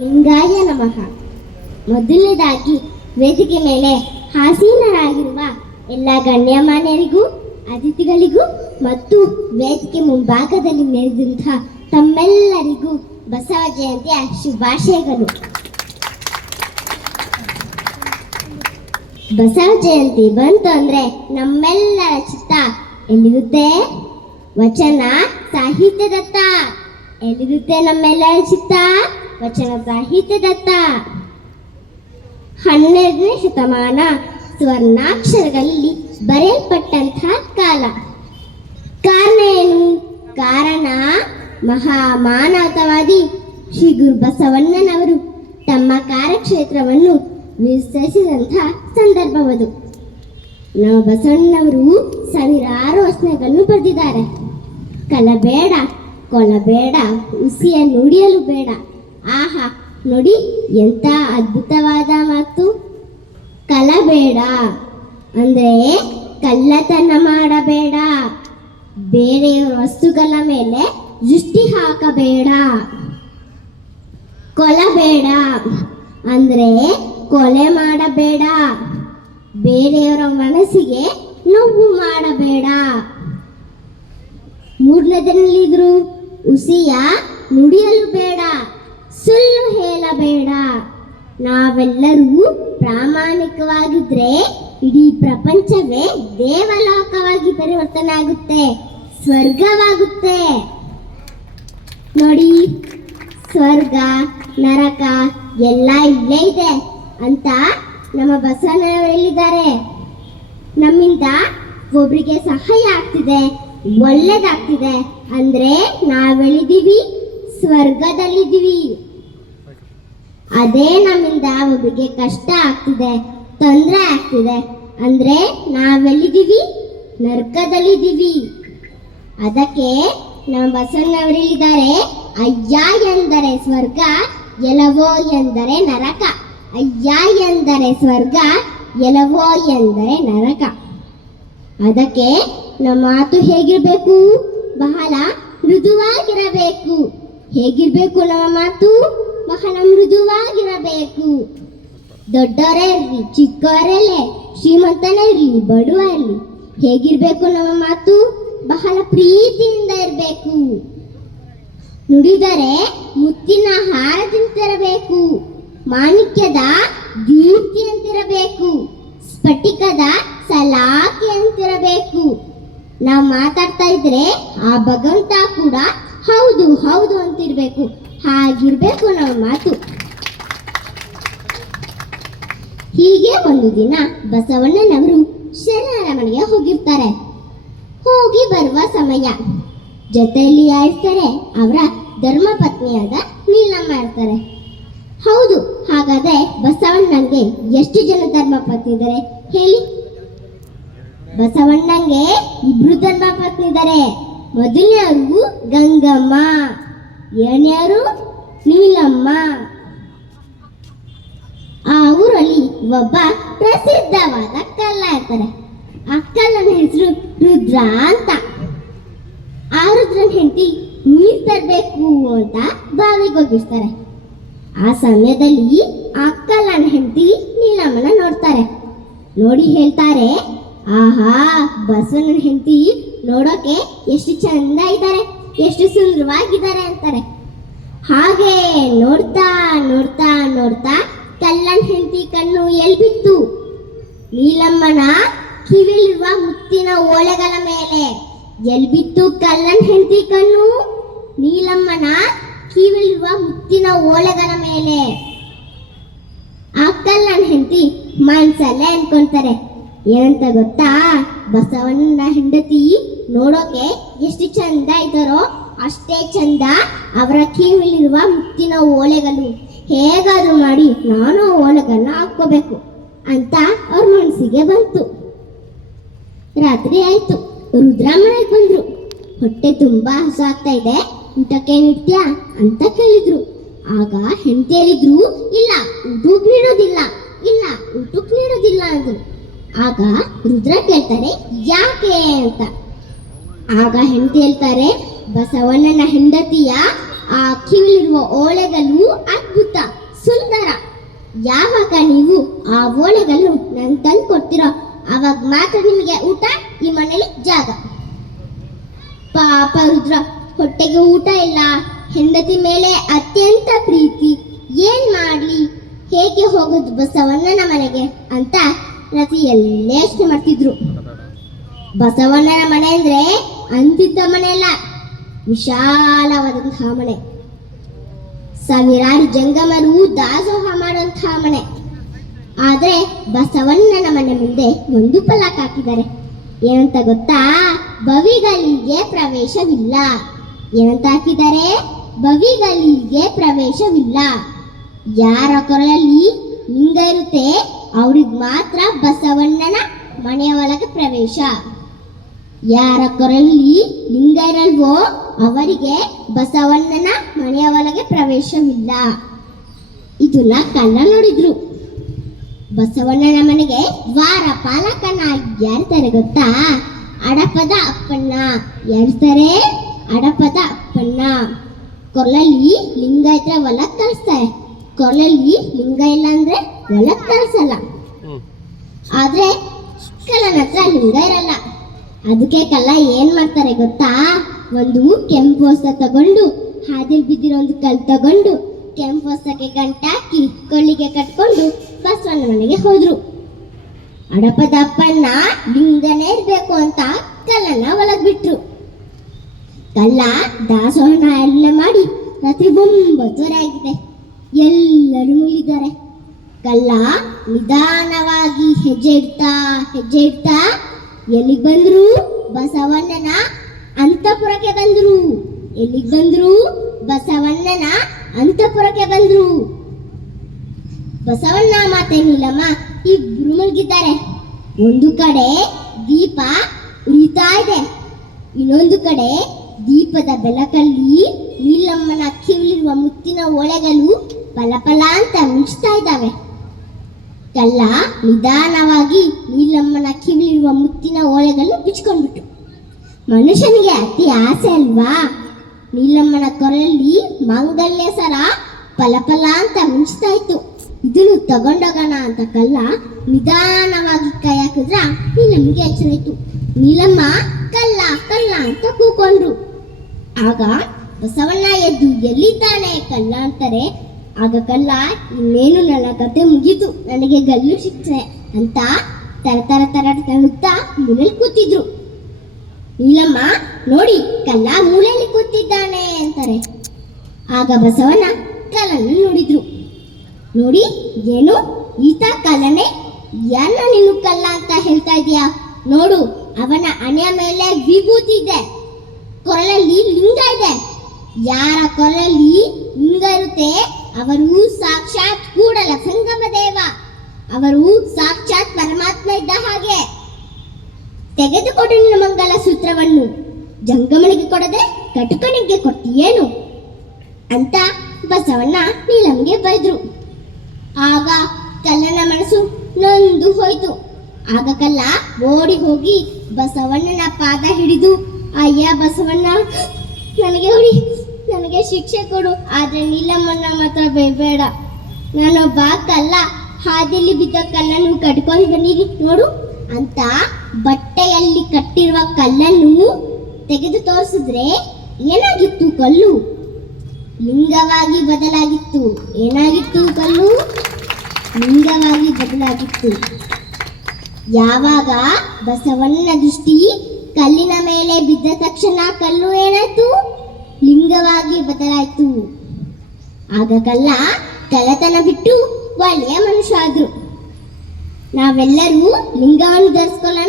ಲಿಂಗಾಯ ನಮಃ. ಮೊದಲನೇದಾಗಿ ವೇದಿಕೆ ಮೇಲೆ ಆಸೀನರಾಗಿರುವ ಎಲ್ಲ ಗಣ್ಯಮಾನ್ಯರಿಗೂ ಅತಿಥಿಗಳಿಗೂ ಮತ್ತು ವೇದಿಕೆ ಮುಂಭಾಗದಲ್ಲಿ ನೆರೆದಂತಹ ತಮ್ಮೆಲ್ಲರಿಗೂ ಬಸವ ಜಯಂತಿಯ ಶುಭಾಶಯಗಳು. ಬಸವ ಜಯಂತಿ ಬಂತು ಅಂದ್ರೆ ನಮ್ಮೆಲ್ಲರ ಚಿತ್ತ ಎಲ್ಲಿರುತ್ತೆ? ವಚನ ಸಾಹಿತ್ಯದತ್ತ. ಎಲ್ಲಿರುತ್ತೆ ನಮ್ಮೆಲ್ಲರ ಚಿತ್ತ? ವಚನ ಸಾಹಿತ್ಯದತ್ತ. 12ನೇ ಶತಮಾನ ಸ್ವರ್ಣಾಕ್ಷರಗಳಲ್ಲಿ ಬರೆಯಲ್ಪಟ್ಟಂತಹ ಕಾಲ. ಕಾರಣ ಏನು? ಕಾರಣ ಮಹಾಮಾನವತಾವಾದಿ ಶ್ರೀ ಗುರು ಬಸವಣ್ಣನವರು ತಮ್ಮ ಕಾರ್ಯಕ್ಷೇತ್ರವನ್ನು ವಿಸ್ತರಿಸಿದಂತಹ ಸಂದರ್ಭವದು. ನಾವು ಬಸವಣ್ಣನವರು ಸಾವಿರಾರು ವಚನಗಳನ್ನು ಬರೆದಿದ್ದಾರೆ. ಕಲಬೇಡ, ಕೊಲಬೇಡ, ಹುಸಿಯ ನುಡಿಯಲು ಬೇಡ. ಆಹಾ, ನೋಡಿ ಎಂತ ಅದ್ಭುತವಾದ ಮಾತು. ಕಲಬೇಡ ಅಂದ್ರೆ ಕಳ್ಳತನ ಮಾಡಬೇಡ, ಬೇರೆಯವರ ವಸ್ತುಗಳ ಮೇಲೆ ದೃಷ್ಟಿ ಹಾಕಬೇಡ. ಕೊಲಬೇಡ ಅಂದ್ರೆ ಕೊಲೆ ಮಾಡಬೇಡ, ಬೇರೆಯವರ ಮನಸ್ಸಿಗೆ ನೋವು ಮಾಡಬೇಡ. ಮೂರನೇದಲ್ಲಿದ್ರು ಹುಸಿಯ ನುಡಿಯಲು ಬೇಡ, ಸುಳ್ಳು ಹೇಳಬೇಡ. ನಾವೆಲ್ಲರೂ ಪ್ರಾಮಾಣಿಕವಾಗಿದ್ರೆ ಇಡೀ ಪ್ರಪಂಚವೇ ದೇವಲೋಕವಾಗಿ ಪರಿವರ್ತನೆ ಆಗುತ್ತೆ, ಸ್ವರ್ಗವಾಗುತ್ತೆ. ನೋಡಿ, ಸ್ವರ್ಗ ನರಕ ಎಲ್ಲ ಇಲ್ಲೇ ಇದೆ ಅಂತ ನಮ್ಮ ಬಸವಣ್ಣನವರು ಹೇಳಿದ್ದಾರೆ. ನಮ್ಮಿಂದ ಒಬ್ರಿಗೆ ಸಹಾಯ ಆಗ್ತಿದೆ, ಒಳ್ಳೇದಾಗ್ತಿದೆ ಅಂದ್ರೆ ನಾವೆಳಿದೀವಿ, ಸ್ವರ್ಗದಲ್ಲಿದ್ದೀವಿ. ಅದೇ ನಮ್ಮಿಂದ ಒಬ್ಬರಿಗೆ ಕಷ್ಟ ಆಗ್ತಿದೆ, ತೊಂದರೆ ಆಗ್ತಿದೆ ಅಂದ್ರೆ ನಾವೆಲ್ಲಿದ್ದೀವಿ? ನರಕದಲ್ಲಿದ್ದೀವಿ. ಅದಕ್ಕೆ ನಮ್ಮ ಬಸವಣ್ಣನವರು ಹೇಳಿದ್ದಾರೆ, ಅಯ್ಯ ಎಂದರೆ ಸ್ವರ್ಗ, ಎಲವೋ ಎಂದರೆ ನರಕ. ಅಯ್ಯ ಎಂದರೆ ಸ್ವರ್ಗ, ಎಲವೋ ಎಂದರೆ ನರಕ. ಅದಕ್ಕೆ ನಮ್ಮ ಮಾತು ಹೇಗಿರಬೇಕು? ಬಹಳ ಮೃದುವಾಗಿರಬೇಕು. ಹೇಗಿರ್ಬೇಕು ನಮ್ಮ ಮಾತು? ಬಹಳ ಮೃದುವಾಗಿರಬೇಕು. ದೊಡ್ಡವರೇ ಇರಲಿ, ಚಿಕ್ಕವರಲ್ಲೇ, ಶ್ರೀಮಂತನೇ ಇರಲಿ, ಬಡವ ಇರಲಿ, ಹೇಗಿರ್ಬೇಕು ನಮ್ಮ ಮಾತು? ಬಹಳ ಪ್ರೀತಿಯಿಂದ ಇರಬೇಕು. ನುಡಿದರೆ ಮುತ್ತಿನ ಹಾರದಂತಿರಬೇಕು, ಮಾಣಿಕ್ಯದ ದೀಪ್ತಿ ಅಂತಿರಬೇಕು, ಸ್ಫಟಿಕದ ಸಲಾಕೆ ಅಂತಿರಬೇಕು. ನಾವು ಮಾತಾಡ್ತಾ ಇದ್ರೆ ಆ ಭಗವಂತ ಕೂಡ ಹೌದು ಹೌದು ಅಂತಿರ್ಬೇಕು. ಹಾಗಿರ್ಬೇಕು ನಮ್ಮ ಮಾತು. ಹೀಗೆ ಒಂದು ದಿನ ಬಸವಣ್ಣನವರು ಶರಣರ ಮನೆಗೆ ಹೋಗಿರ್ತಾರೆ. ಹೋಗಿ ಬರುವ ಸಮಯ ಜೊತೆಯಲ್ಲಿ ಯಾರಿರ್ತಾರೆ? ಅವರ ಧರ್ಮಪತ್ನಿಯಾದ ನೀಲಮ್ಮ ಇರ್ತಾರೆ. ಹೌದು, ಹಾಗಾದ್ರೆ ಬಸವಣ್ಣಂಗೆ ಎಷ್ಟು ಜನ ಧರ್ಮಪತ್ನಿ ಇದ್ದಾರೆ ಹೇಳಿ? ಬಸವಣ್ಣಂಗೆ 2 ಧರ್ಮಪತ್ನಿ ಇದ್ದಾರೆ. ಮೊದಲನೆಯವರು ಗಂಗಮ್ಮ, ಎರಡನೆಯವರು ನೀಲಮ್ಮ. ಆ ಊರಲ್ಲಿ ಒಬ್ಬ ಪ್ರಸಿದ್ಧವಾದ ಕಳ್ಳ ಇರ್ತಾರೆ. ಆ ಕಳ್ಳನ ಹೆಸರು ರುದ್ರ ಅಂತ. ಆ ರುದ್ರನ ಹೆಂಡತಿ ನೀರ್ ತರಬೇಕು ಅಂತ ಬಾವಿಗೆ ಹೋಗಿರ್ತಾರೆ. ಆ ಸಮಯದಲ್ಲಿ ಆ ಕಳ್ಳನ ಹೆಂಡತಿ ನೀಲಮ್ಮನ ನೋಡ್ತಾರೆ. ನೋಡಿ ಹೇಳ್ತಾರೆ, ಆಹಾ, ಬಸವನ ಹೆಂಡತಿ ನೋಡೋಕೆ ಎಷ್ಟು ಚಂದ ಇದ್ದಾರೆ, ಎಷ್ಟು ಸುಂದರವಾಗಿದ್ದಾರೆ ಅಂತಾರೆ. ಹಾಗೆ ನೋಡ್ತಾ ನೋಡ್ತಾ ನೋಡ್ತಾ ಕಳ್ಳನ ಹೆಂಡತಿ ಕಣ್ಣು ಎಲ್ಬಿತ್ತು ನೀಲಮ್ಮನ ಕಿವಿಲಿರುವ ಮುತ್ತಿನ ಓಲೆಗಳ ಮೇಲೆ. ಎಲ್ಬಿತ್ತು ಕಳ್ಳನ ಹೆಂಡತಿ ಕಣ್ಣು? ನೀಲಮ್ಮನ ಕಿವಿಲಿರುವ ಮುತ್ತಿನ ಓಲೆಗಳ ಮೇಲೆ. ಆ ಕಳ್ಳನ ಹೆಂಡತಿ ಮನ್ಸಲ್ಲೇ ಅನ್ಕೊಂತಾರೆ, ಏನಂತ ಗೊತ್ತಾ? ಬಸವಣ್ಣನ ಹೆಂಡತಿ ನೋಡೋಕೆ ಎಷ್ಟು ಚಂದ ಇದ್ದಾರೋ ಅಷ್ಟೇ ಚಂದ ಅವರ ಕಿವಿಲಿರುವ ಮುತ್ತಿನ ಓಲೆಗಳು. ಹೇಗಾದ್ರೂ ಮಾಡಿ ನಾನು ಓಲೆಗಳನ್ನ ಹಾಕೋಬೇಕು ಅಂತ ಅವ್ರ ಮನಸ್ಸಿಗೆ ಬಂತು. ರಾತ್ರಿ ಆಯ್ತು, ರುದ್ರಮ್ಮನಿಗೆ ಬಂದ್ರು. ಹೊಟ್ಟೆ ತುಂಬಾ ಹಸು ಆಗ್ತಾ ಇದೆ, ಊಟಕ್ಕೆ ನಿತ್ಯ ಅಂತ ಕೇಳಿದ್ರು. ಆಗ ಹೆಂಡತಿ ಹೇಳಿದ್ರು, ಇಲ್ಲ ಊಟಕ್ಕೆ ನೀಡೋದಿಲ್ಲ, ಇಲ್ಲ ಊಟಕ್ಕೆ ನೀಡೋದಿಲ್ಲ ಅಂದ್ರು. ಆಗ ರುದ್ರ ಕೇಳ್ತಾರೆ, ಯಾಕೆ ಅಂತ. ಆಗ ಹೆಂಡತಿ ಹೇಳ್ತಾರೆ, ಬಸವಣ್ಣನ ಹೆಂಡತಿಯ ಆ ಕಿವಿಲಿರುವ ಓಳೆಗಳು ಅದ್ಭುತ ಸುಂದರ. ಯಾವಾಗ ನೀವು ಆ ಓಳೆಗಳು ನಂಗೆ ತಂದು ಕೊಡ್ತೀರೋ ಅವಾಗ ಮಾತ್ರ ನಿಮಗೆ ಊಟ, ಈ ಮನೇಲಿ ಜಾಗ. ಪಾಪ ರುದ್ರ, ಹೊಟ್ಟೆಗೆ ಊಟ ಇಲ್ಲ, ಹೆಂಡತಿ ಮೇಲೆ ಅತ್ಯಂತ ಪ್ರೀತಿ, ಏನ್ ಮಾಡ್ಲಿ, ಹೇಗೆ ಹೋಗೋದು ಬಸವಣ್ಣನ ಮನೆಗೆ ಅಂತ ರಾತ್ರಿಯಲ್ಲೇ ಯೋಚನೆ ಮಾಡ್ತಿದ್ರು. ಬಸವಣ್ಣನ ಮನೆ ಅಂದ್ರೆ ಅಂತಿದ್ದ ಮನೆ ಅಲ್ಲ, ವಿಶಾಲವಾದಂತಹ ಮನೆ. ಸಾವಿರಾರು ಜಂಗಮರು ದಾಸೋಹ ಮಾಡುವಂತಹ ಮನೆ. ಆದ್ರೆ ಬಸವಣ್ಣನ ಮನೆ ಮುಂದೆ ಒಂದು ಫಲಕ ಹಾಕಿದ್ದಾರೆ. ಏನಂತ ಗೊತ್ತಾ? ಬವಿಗಳಿಗೆ ಪ್ರವೇಶವಿಲ್ಲ. ಏನಂತ ಹಾಕಿದ್ದಾರೆ? ಬವಿಗಳಿಗೆ ಪ್ರವೇಶವಿಲ್ಲ. ಯಾರ ಕೊರಳಲ್ಲಿ ಲಿಂಗ ಇರುತ್ತೆ ಅವ್ರಿಗೆ ಮಾತ್ರ ಬಸವಣ್ಣನ ಮನೆಯ ಒಳಗೆ ಪ್ರವೇಶ. ಯಾರ ಕೊರಳಲ್ಲಿ ಲಿಂಗ ಇರಲ್ವೋ ಅವರಿಗೆ ಬಸವಣ್ಣನ ಮನೆಯ ಒಳಗೆ ಪ್ರವೇಶವಿಲ್ಲ. ಇದನ್ನ ಕಳ್ಳ ನೋಡಿದ್ರು. ಬಸವಣ್ಣನ ಮನೆಗೆ ದ್ವಾರ ಪಾಲಕನ ಯಾರ್ತಾರೆ ಗೊತ್ತಾ? ಅಡಪದ ಅಪ್ಪಣ್ಣ. ಯಾರ್ತಾರೆ? ಅಡಪದ ಅಪ್ಪಣ್ಣ. ಕೊರಳಲ್ಲಿ ಲಿಂಗ ಇದ್ರೆ ಹೊಲಕ್ ಕಳಿಸ್ತಾರೆ, ಕೊರಳಲ್ಲಿ ಲಿಂಗ ಇಲ್ಲ ಅಂದ್ರೆ ಹೊಲಕ್ ಕಳಿಸಲ್ಲ. ಆದ್ರೆ ಕಳ್ಳನ ಹತ್ರ ಲಿಂಗ ಇರಲ್ಲ. ಅದಕ್ಕೆ ಕಳ್ಳ ಏನ್ ಮಾಡ್ತಾರೆ ಗೊತ್ತಾ? ಒಂದು ಕೆಂಪು ವಸ್ತ್ರ ತಗೊಂಡು, ಹಾದಿಲ್ ಬಿದ್ದಿರೋ ಒಂದು ಕಲ್ ತಗೊಂಡು, ಕೆಂಪು ವಸ್ತ್ರಕ್ಕೆ ಗಂಟಾಕಿ ಕೊಳ್ಳಿಗೆ ಕಟ್ಕೊಂಡು ಬಸವಣ್ಣ ಮನೆಗೆ ಹೋದ್ರು. ಅಡಪದ ಅಪ್ಪಣ್ಣ ಲಿಂಗನೇ ಇರ್ಬೇಕು ಅಂತ ಕಳ್ಳನ ಒಳಗ್ ಬಿಟ್ರು. ಕಳ್ಳ ದಾಸೋಹನ ಎಲ್ಲ ಮಾಡಿ ರಾತ್ರಿ 9 ಆಗಿದೆ. ಎಲ್ಲರೂ ಮುಗಿದ್ದಾರೆ. ಕಳ್ಳ ನಿಧಾನವಾಗಿ ಹೆಜ್ಜೆ ಇಡ್ತಾ ಎಲ್ಲಿಗೆ ಬಂದ್ರು? ಬಸವಣ್ಣನ ಅಂತಃಪುರಕ್ಕೆ ಬಂದ್ರು. ಎಲ್ಲಿಗೆ ಬಂದ್ರು? ಬಸವಣ್ಣನ ಅಂತಃಪುರಕ್ಕೆ ಬಂದ್ರು. ಬಸವಣ್ಣ ಮತ್ತೆ ನೀಲಮ್ಮ ಇಬ್ರು ಮುಳುಗಿದ್ದಾರೆ. ಒಂದು ಕಡೆ ದೀಪ ಉರಿತಾ ಇದೆ, ಇನ್ನೊಂದು ಕಡೆ ದೀಪದ ಬೆಳಕಲ್ಲಿ ನೀಲಮ್ಮನ ಕಿವಿಲಿರುವ ಮುತ್ತಿನ ಓಳೆಗಳು ಪಲಪಲ ಅಂತ ಮಿಂಚ್ತಾ ಇದ್ದಾವೆ. ಕಳ್ಳ ನಿಧಾನವಾಗಿ ನೀಲಮ್ಮನ ಕಿವಿಲಿರುವ ಮುತ್ತಿನ ಓಳೆಗಳು ಬಿಚ್ಕೊಂಡ್ಬಿಟ್ಟು. ಮನುಷ್ಯನಿಗೆ ಅತಿ ಆಸೆ ಅಲ್ವಾ? ನೀಲಮ್ಮನ ಕೊರಳಲ್ಲಿ ಮಾಂಗಲ್ಯ ಸರ ಪಲಪಲ ಅಂತ ಮಿಂಚ್ತಾ ಇತ್ತು. ಇದನ್ನು ತಗೊಂಡೋಗೋಣ ಅಂತ ಕಳ್ಳ ನಿಧಾನವಾಗಿ ಕೈ ಹಾಕಿದ್ರ ನೀಲಮ್ಮಗೆ ಎಚ್ಚರ ಆಯ್ತು. ನೀಲಮ್ಮ ಕಳ್ಳ ಕಳ್ಳ ಅಂತ ಕೂಕೊಂಡ್ರು. ಆಗ ಬಸವಣ್ಣ ಎದ್ದು ಎಲ್ಲಿದ್ದಾನೆ ಕಳ್ಳ ಅಂತಾರೆ. ಆಗ ಕಳ್ಳ ಇನ್ನೇನು ನನ್ನ ಕತೆ ಮುಗೀತು, ನನಗೆ ಗಲ್ಲು ಶಿಕ್ಷೆ ಅಂತ ತರ ತಣುತ್ತಾ ಮೂಲೆಯಲ್ಲಿ ಕೂತಿದ್ರು. ನೀಲಮ್ಮ ನೋಡಿ ಕಳ್ಳ ಮೂಲೆಯಲ್ಲಿ ಕೂತಿದ್ದಾನೆ ಅಂತಾರೆ. ಆಗ ಬಸವಣ್ಣ ಕಳ್ಳನ ನೋಡಿದ್ರು. ನೋಡಿ ಏನು ಈತ ಕಳ್ಳನೆ? ಯಾರನ್ನ ನೀನು ಕಳ್ಳ ಅಂತ ಹೇಳ್ತಾ ಇದೀಯಾ? ನೋಡು ಅವನ ಹಣೆಯ ಮೇಲೆ ವಿಭೂತಿ ಇದೆ, ಕೊರಳಲ್ಲಿ ಲಿಂಗ ಇದೆ. ಯಾರ ಕೊರಳಲ್ಲಿ ಲಿಂಗ ಇರುತ್ತೆ ಅವರು ಸಾಕ್ಷಾತ್ ಕೂಡಲ ಸಂಗಮ ದೇವ, ಅವರು ಸಾಕ್ಷಾತ್ ಪರಮಾತ್ಮ ಇದ್ದ ಹಾಗೆ. ತೆಗೆದುಕೊಡು ನಿನ್ನ ಮಂಗಲ ಸೂತ್ರವನ್ನು, ಜಂಗಮನಿಗೆ ಕೊಡದೆ ಕಟುಕನಿಗೆ ಕೊಟ್ಟಿಯೇನು ಅಂತ ಬಸವಣ್ಣ ನೀಲಮ್ಗೆ ಬೈದ್ರು. ಆಗ ಕಳ್ಳನ ಮನಸ್ಸು ನೊಂದು ಹೋಯ್ತು. ಆಗ ಕಳ್ಳ ಓಡಿ ಹೋಗಿ ಬಸವಣ್ಣನ ಪಾದ ಹಿಡಿದು, ಅಯ್ಯ ಬಸವಣ್ಣ, ನನಗೆ ಹೊಡಿ, ನನಗೆ ಶಿಕ್ಷೆ ಕೊಡು, ಆದ್ರೆ ನೀಲಮ್ಮನ್ನ ಮಾತ್ರ ಬೇಡ. ನಾನೊಬ್ಬ ಕಳ್ಳ, ಹಾದಿಯಲ್ಲಿ ಬಿದ್ದ ಕಲ್ಲನ್ನು ಕಟ್ಕೊಂಡು ಬನ್ನಿರಿ ನೋಡು ಅಂತ ಬಟ್ಟೆಯಲ್ಲಿ ಕಟ್ಟಿರುವ ಕಲ್ಲನ್ನು ತೆಗೆದು ತೋರಿಸಿದ್ರೆ ಏನಾಗಿತ್ತು? ಕಲ್ಲು ಲಿಂಗವಾಗಿ ಬದಲಾಗಿತ್ತು. ಏನಾಗಿತ್ತು? ಕಲ್ಲು ಲಿಂಗವಾಗಿ ಬದಲಾಗಿತ್ತು. ಯಾವಾಗ ಬಸವಣ್ಣನ ದೃಷ್ಟಿ ಕಲ್ಲಿನ ಮೇಲೆ ಬಿದ್ದ ತಕ್ಷಣ ಕಲ್ಲು ಏನಾಯ್ತು? ಲಿಂಗವಾಗಿ ಬದಲಾಯಿತು. ಆಗ ಕಳ್ಳ ಕಳ್ಳತನ ಬಿಟ್ಟು ಒಳ್ಳೆಯ ಮನುಷ್ಯ ಆದ್ರು. ನಾವೆಲ್ಲರೂ ಲಿಂಗವನ್ನು ಧರಿಸ್ಕೊಳ್ಳೋಣ.